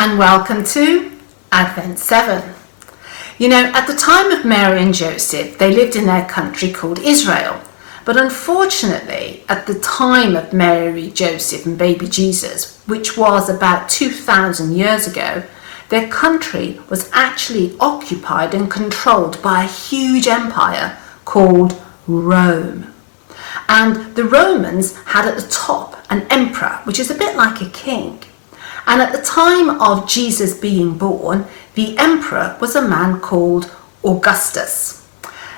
and welcome to Advent 7. You know, at the time of Mary and Joseph, they lived in their country called Israel. But unfortunately, at the time of Mary, Joseph and baby Jesus, which was about 2,000 years ago, their country was actually occupied and controlled by a huge empire called Rome. And the Romans had at the top an emperor, which is a bit like a king. And at the time of Jesus being born, the emperor was a man called Augustus.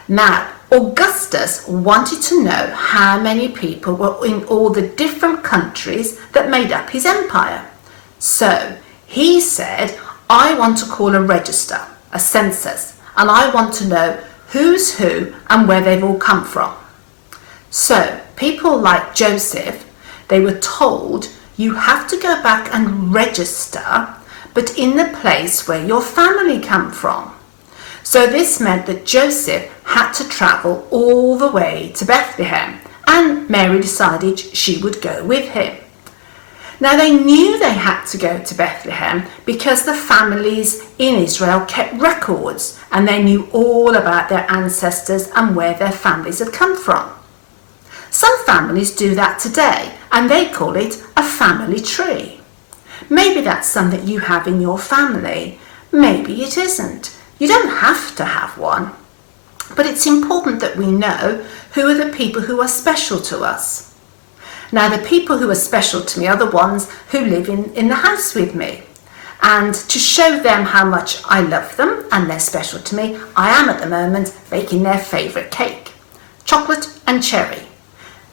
Now, Augustus wanted to know how many people were in all the different countries that made up his empire. So he said, I want to call a register, a census, and I want to know who's who and where they've all come from. So people like Joseph, they were told, you have to go back and register, but in the place where your family come from. So this meant that Joseph had to travel all the way to Bethlehem, and Mary decided she would go with him. Now they knew they had to go to Bethlehem because the families in Israel kept records and they knew all about their ancestors and where their families had come from. Some families do that today and they call it a family tree. Maybe that's something you have in your family. Maybe it isn't. You don't have to have one. But it's important that we know who are the people who are special to us. Now, the people who are special to me are the ones who live in the house with me. And to show them how much I love them and they're special to me, I am at the moment baking their favourite cake, chocolate and cherry.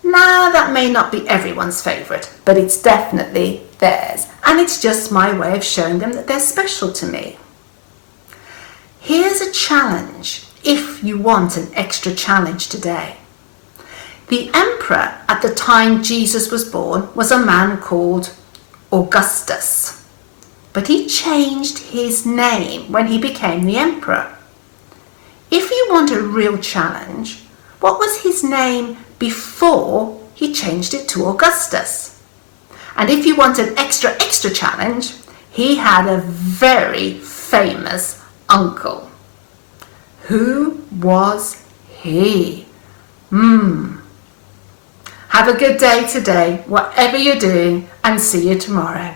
Now, that may not be everyone's favourite, but it's definitely theirs. And it's just my way of showing them that they're special to me. Here's a challenge if you want an extra challenge today. The emperor at the time Jesus was born was a man called Augustus. But he changed his name when he became the emperor. If you want a real challenge, what was his name before he changed it to Augustus? And if you want an extra challenge, he had a very famous uncle. Who was he? Have a good day today, whatever you're doing, and see you tomorrow.